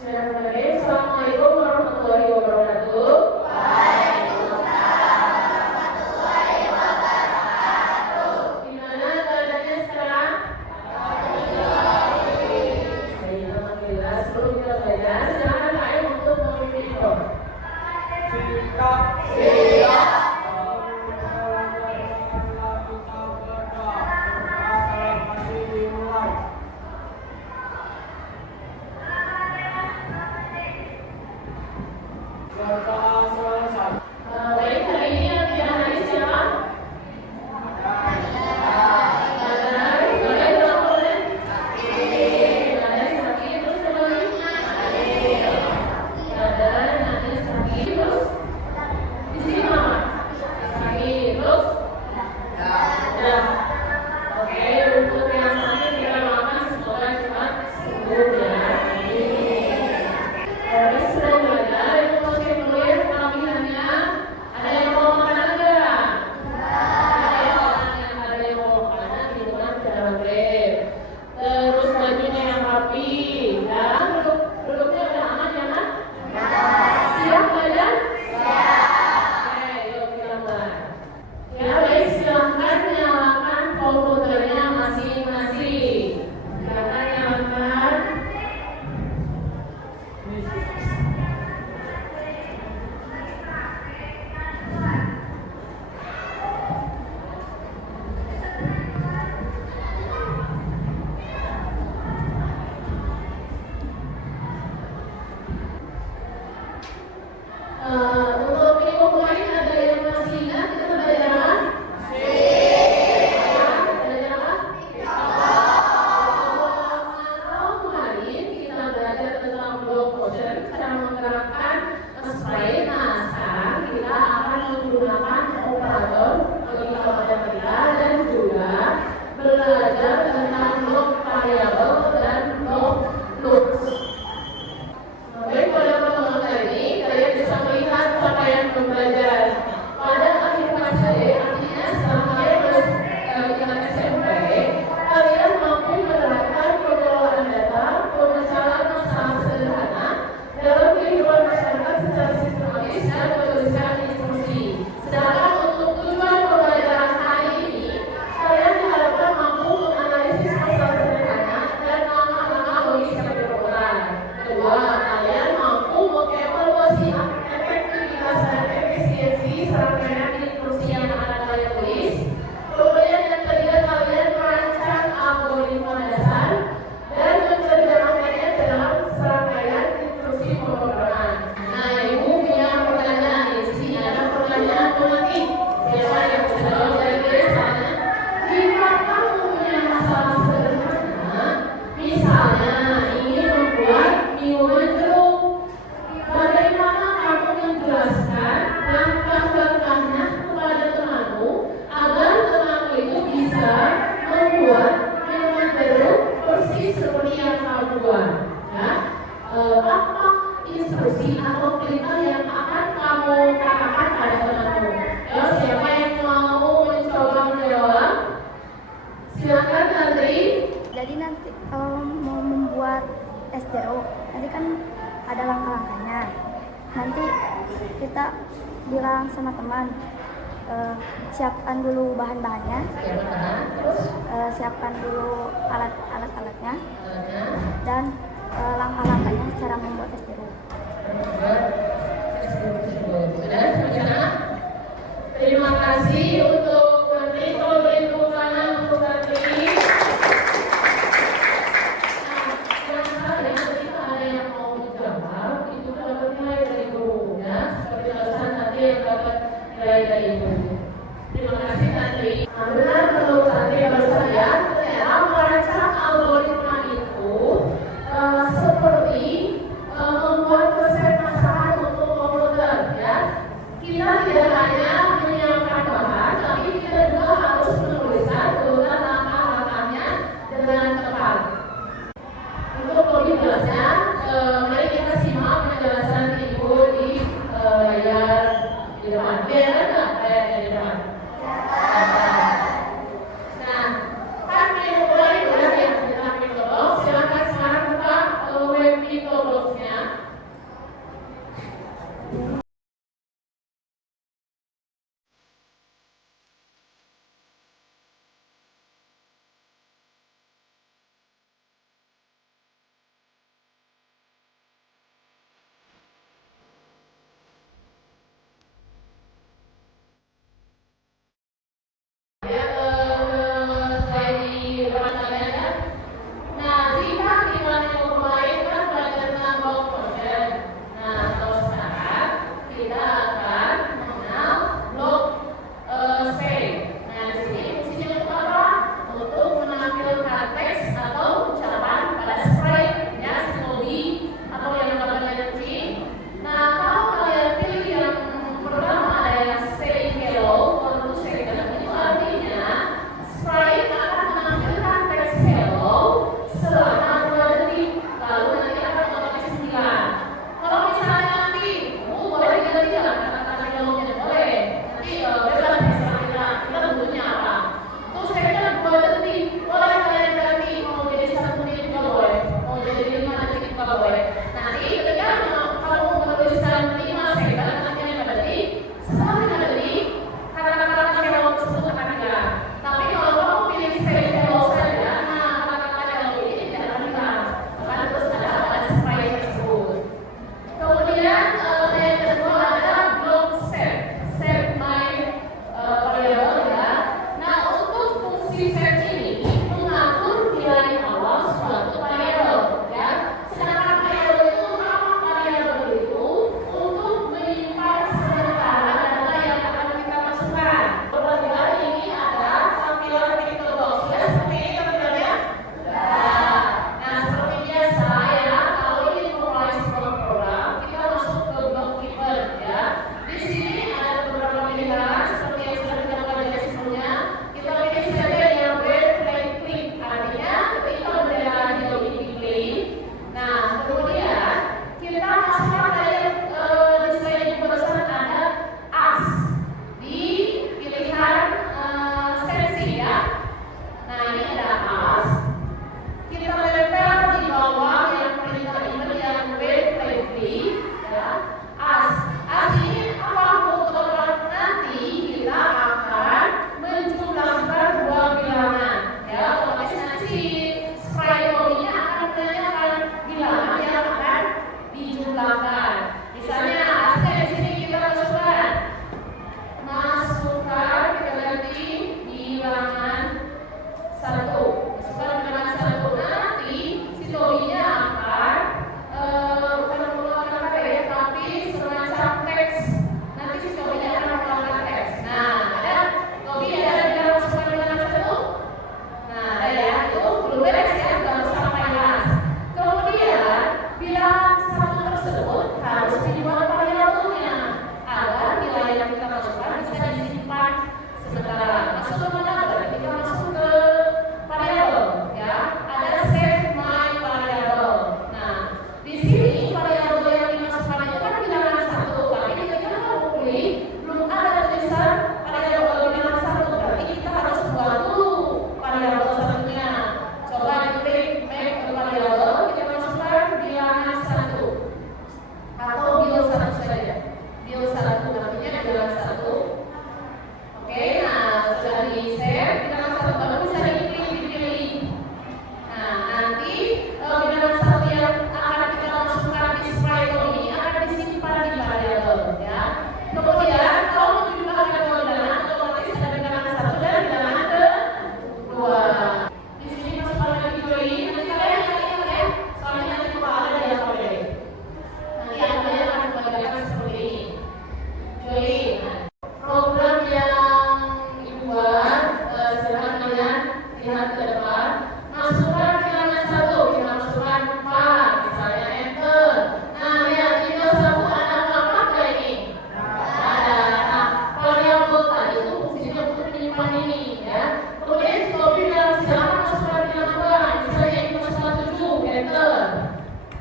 Bismillahirrahmanirrahim. Assalamualaikum warahmatullahi wabarakatuh. Waalaikumsalam warahmatullahi wabarakatuh. Gimana keadaannya sekarang? Baik, alhamdulillah. Sebelum kita belajar, silakan Pak Em untuk memimpin info. Siap. Baik, hari ini yang diakhiri siapa? Badar, boleh dong, boleh? Badar, sakit, terus apa lagi? Badar, nanti sakit, terus? Di sini mama? Sakit, terus? Ya. Oke, untuk yang sakit kita doakan semoga cepat sembuh ya. Terus sudah belajar, itu masih clear pengalihannya. Ada yang mau makanan enggak? Ada yang mau makanan gitu kan sudah maghrib. Terus bajunya yang rapi, dan duduknya udah aman ya kan? Siap belajar? Oke, yuk kita mulai. Ya baik, silahkan nyalakan komputernya masing-masing. Silahkan nyalakan. Untuk minggu lain ada yang masih ingat kita belajar apa? Belajar apa? Kalau kemarin kita belajar tentang block motion, cara menggerakkan spray. Nah, sekarang kita akan menggunakan operator logika matematika dan juga belajar tentang block variabel dan block loops. Baik, pada pertemuan kali ini kalian bisa melihat capaian pembelajaran pada akhir fase, artinya setelah kalian lulus tingkat SMP, kalian mampu menerapkan pengelolaan data, pemecahan masalah sederhana dalam kehidupan masyarakat secara sistematis dan penulisan instruksi. Sedangkan untuk tujuan pembelajaran hari ini, kalian diharapkan mampu menganalisis masalah sederhana dan langkah-langkah logis yang berperan. Kedua, kalian mampu mengevaluasi efektivitas dan efisiensi serangkaian instruksi yang akan kalian tulis. Kemudian yang ketiga, kalian merancang algoritma dasar dan menerjemahkannya dalam serangkaian instruksi pemrograman. Nah, ibu punya pertanyaan di sini. Ada pertanyaan politik. Siapa yang bisa jawab dari biasanya? Jika kamu punya masalah sederhana, misalnya ingin membuat minuman jeruk, bagaimana kamu menjelaskan langkah-langkahnya kepada temanmu agar temanmu itu bisa membuat minuman jeruk persis seperti yang kamu buat? Ya, apa instruksi atau perintah yang akan kamu katakan pada temanmu? Ya, siapa yang mau mencoba menjawab? Silakan Andri. Jadi nanti kalau mau membuat es jeruk, nanti kan ada langkah-langkahnya. Nanti kita bilang sama teman, siapkan dulu bahan-bahannya, siapkan dulu alat-alatnya, dan langkah-langkahnya cara membuat es jeruk. Sudah, semuanya? Terima kasih untuk Andri. Kalau beri tepuk tangan untuk Andri. Ada yang mau menjawab, itu dapat nilai dari guru ya, seperti alasan tadi yang dapat nilai dari ibu. Terima kasih Tantri. Benar menurut Tantri baru saja, ternyata merancang algoritma itu seperti membuat resep masakan untuk komputer ya. Kita tidak hanya menyiapkan bahan, tapi kita juga harus menuliskan urutan langkah-langkahnya dengan tepat. Untuk lebih jelasnya, mari kita simak penjelasan ibu di layar di depan. Biar nggak layar di depan. Nah, kan menu mulai udah ya, kita menu box. Silakan sekarang buka web menu boxnya.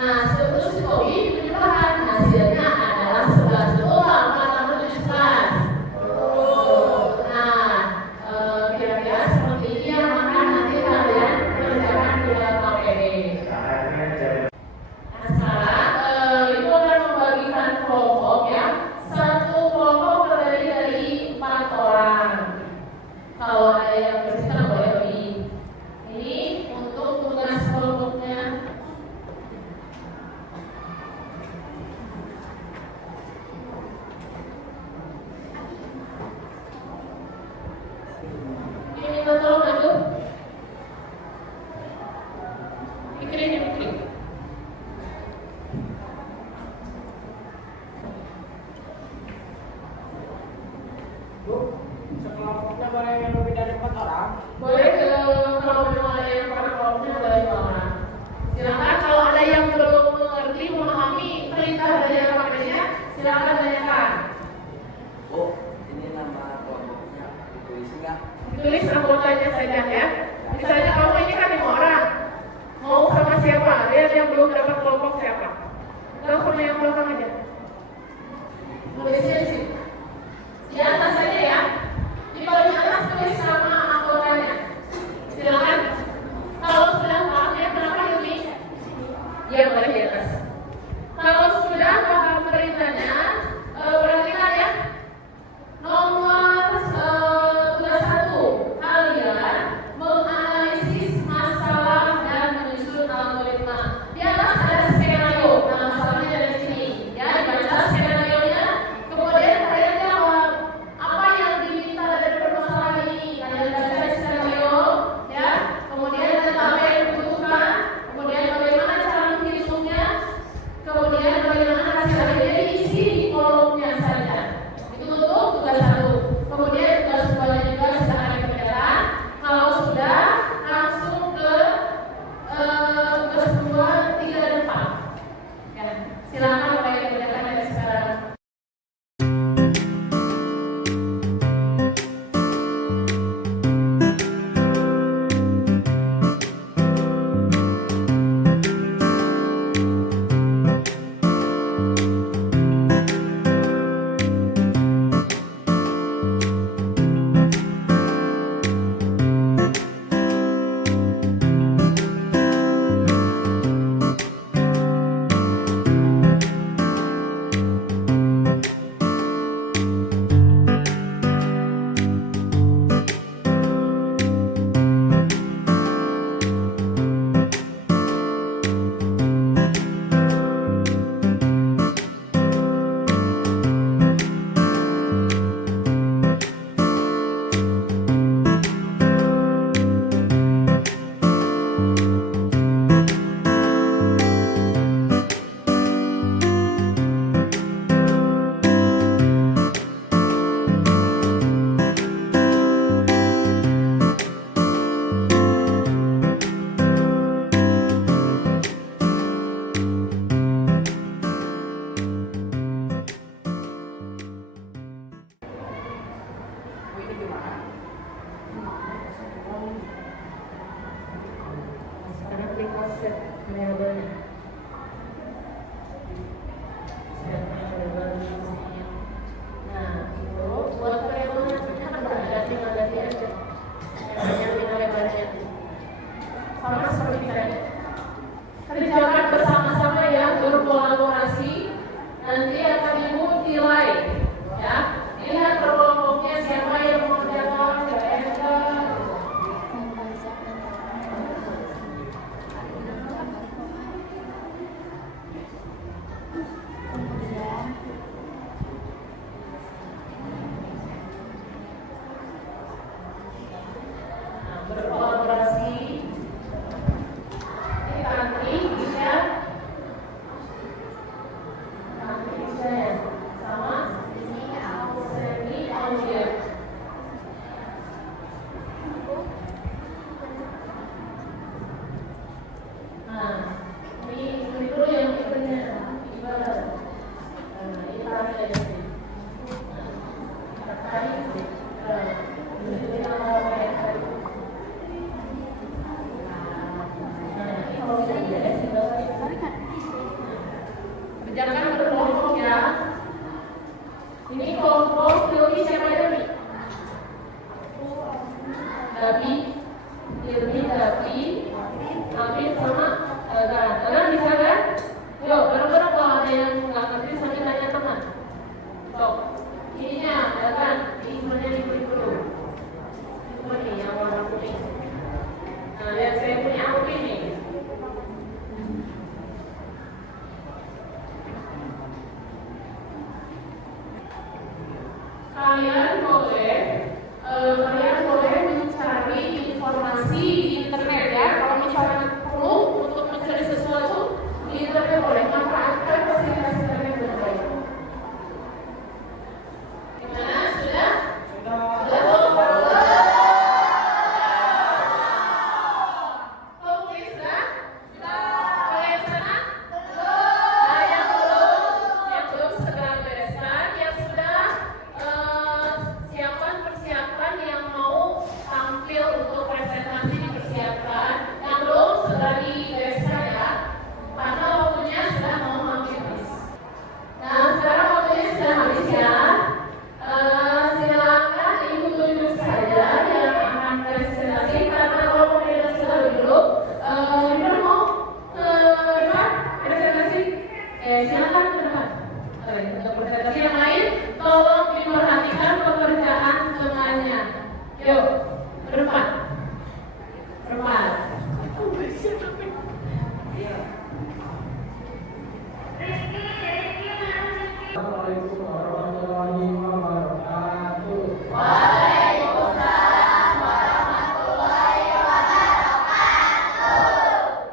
Nah, struktur psikologi penjelasan hasilnya adalah 11. Betul apa tambah 17? Nah, kira-kira seperti ini ya, maka nanti kalian kerjakan di dalam KPD. Nah, sekarang itu akan membagikan kelompok ya. Satu kelompok terdiri dari 4 orang. Kalau ada yang bersihkan boleh lebih. Ini untuk tugas kelompoknya. Ini minta tolong aku. Pikirin. Bu, sekelompoknya boleh yang lebih dari 4 orang? Boleh kalau memang ada yang pada kelompoknya boleh 2 orang. Silakan kalau ada yang belum mengerti memahami perintah dari yang pakainya, silakan tanyakan. Bu, ini nama kelompoknya ditulis nggak? Tulis anggotanya saja ya. Misalnya kamu ini kan 5 orang. Mau sama siapa? Lihat yang belum dapat kelompok siapa. Langsung yang belakang aja. Tulisnya sih. Di atas saja ya. Di bagian atas tulis nama anggotanya. Silakan. Kalau sudah paham ya kenapa ini? Ya boleh di atas. Kalau sudah paham perintahnya, perhatikan ya. Nomor tugas 1, kalian menganalisis masalah dan menyusun algoritma. Di atas ada skenario. Nah, masalahnya ada di sini. Ya, dibaca skenario-nya. Kemudian kalian jawab apa yang diminta dari permasalahan ini. Kalian baca skenario, ya. Kemudian ada apa yang dibutuhkan. Kemudian bagaimana cara menghitungnya. Kemudian bagaimana hasil akhirnya diisi di kolomnya saja. Itu untuk tugas 1. Kemudian tugas 2-nya juga silahkan dikerjakan. Kalau sudah, langsung ke tugas 2, 3, dan 4. Ya, silakan mulai dikerjakan dari sekarang. Bu, ini gimana? Sekarang klik set variabelnya. Nah, itu buat variabelnya kan udah ada, tinggal ganti aja. Lebarnya. Sama seperti tadi. Kerjakan bersama-sama ya, berkolaborasi. Nanti akan ibu nilai, ya. Lihat kelompoknya siapa yang mengerjakan, siapa yang enggak. Yuk, bareng-bareng kalau ada yang nggak ngerti sambil tanya teman. Sok, ininya, ya kan? Emailnya diberi dulu. Ini yang warna kuning. Nah, lihat saya punya apa ini? Kalian boleh mencari informasi di internet ya. Kalau misalnya perlu untuk mencari sesuatu di internet boleh manfaatkan fasilitas internet dengan baik. Gimana? Sudah? Oke, sudah? Kalian sana? Nah, yang belum segera bereskan. Yang sudah siapkan persiapan yang mau tampil untuk presentasi dipersiapkan. Yang belum segera dibereskan ya. Karena waktunya sudah mau habis. Nah, sekarang waktunya sudah habis ya. Silakan ibu tunjuk saja yang akan presentasi karena kalau pemerintah sudah duduk, kita mau ke depan presentasi. Silakan ke depan. Untuk presentasi yang lain, tolong diperhatikan pekerjaan temannya. Yuk, ke depan. Ke depan. Assalamualaikum warahmatullahi wabarakatuh.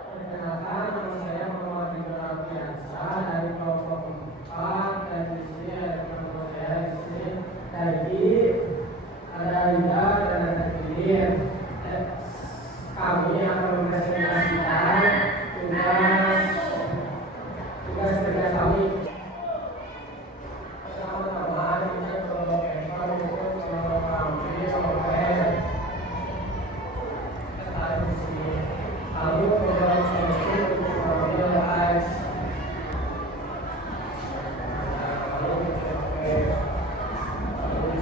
Perkenalkan, nama saya Muhammad Ridwan Alfiansa dari kelompok 4 dan di sini ada teman saya di sini tadi ada Rida dan ada Kirin. Kami akan mempresentasikan tugas kerja kami. Pertama-tama kita kelompok Evan untuk mengambil software. Kita di sini. Lalu kelompok sesi untuk mengambil AS. Lalu di sini ini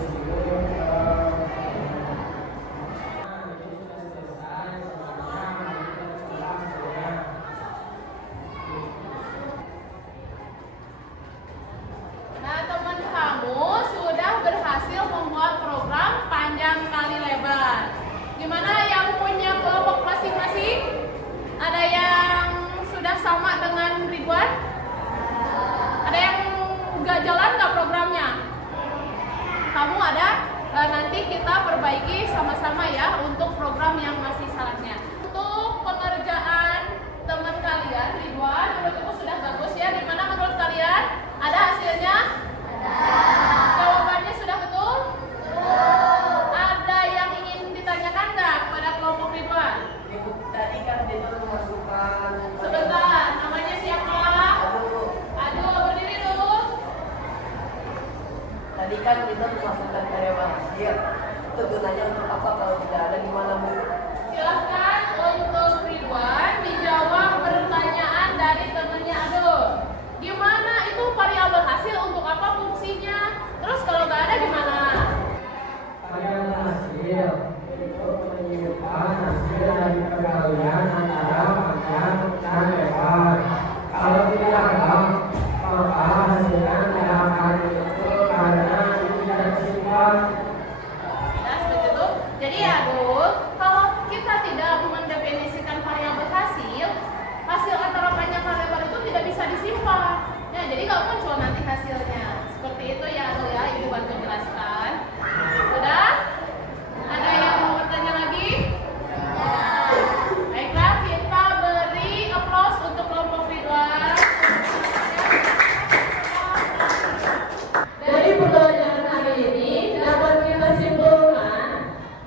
sudah selesai. Semuanya Nah, teman kamu sudah berhasil membuat program panjang kali lebar. Gimana yang punya kelompok masing-masing? Ada yang sudah sama dengan Ridwan? Ada yang nggak jalan nggak programnya? Kamu ada? Nanti kita perbaiki sama-sama ya untuk program yang masih salahnya. Untuk pengerjaan teman kalian, Ridwan, menurutku sudah bagus ya. Gimana menurut kalian? Ada hasilnya? Jawabannya sudah betul? Ada yang ingin ditanyakan nggak kepada kelompok Ridwan? Tadi kan kita memasukkan Sebentar, namanya siapa? Aduh, berdiri dulu. tadi kan kita memasukkan karyawan hasil. Itu gunanya untuk apa kalau tidak ada gimana Bu? Silahkan untuk Ridwan dijawab pertanyaan dari temannya Adul. Gimana itu variabel hasil, untuk apa fungsinya? Terus kalau nggak ada gimana? variabel hasil untuk menyimpan hasil dari perkalian antara panjang dan lebar. Kalau tidak ada, maka hasilnya tidak akan muncul karena tidak disimpan. Ya, seperti itu. Jadi ya, Dul, kalau kita tidak mendefinisikan variabel hasil, hasil antara panjang dan lebar itu tidak bisa disimpan. Ya, jadi nggak muncul nanti hasilnya. Seperti itu ya, Dul ya. Ibu bantu jelaskan. Sudah? Ada yang mau bertanya lagi? Baiklah, kita beri applause untuk kelompok Ridwan. Dari pembelajaran hari ini dapat kita simpulkan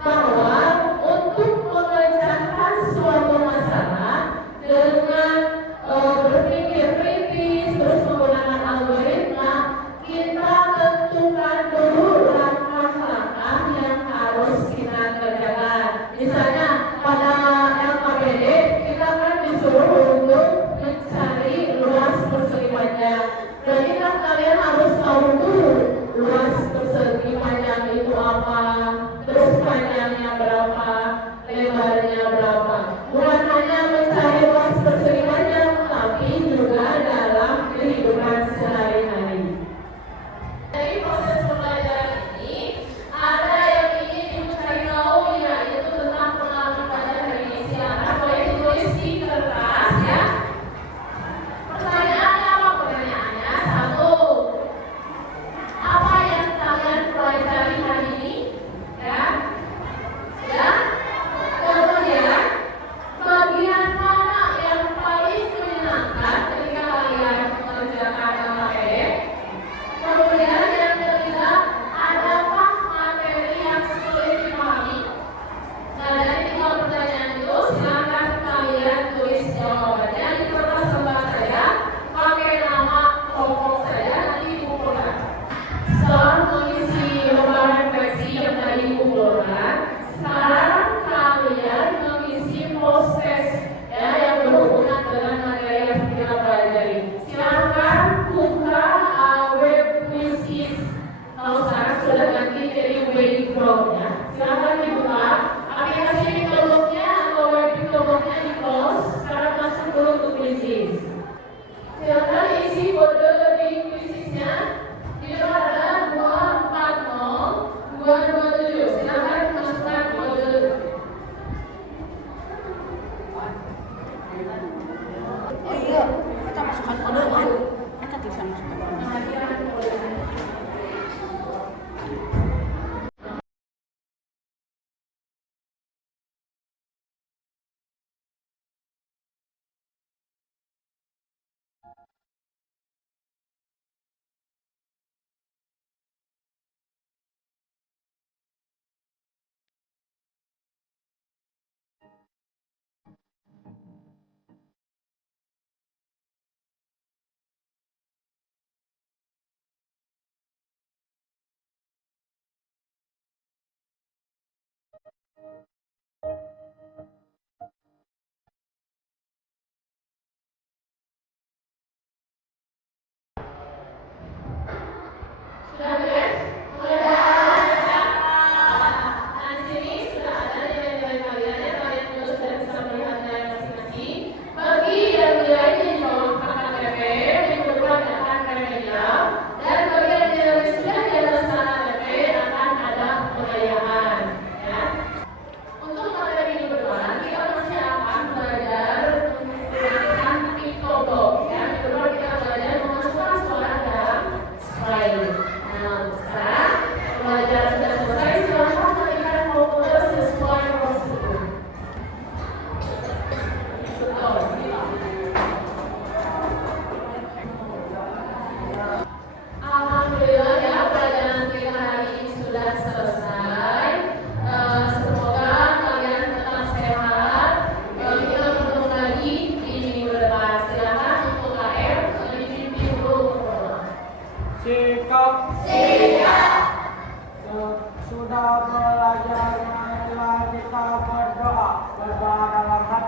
bahwa untuk mengerjakan suatu masalah dengan berpikir kritis terus menggunakan algoritma, kita tentu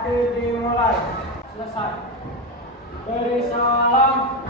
dimulai. Selesai. Beri salam.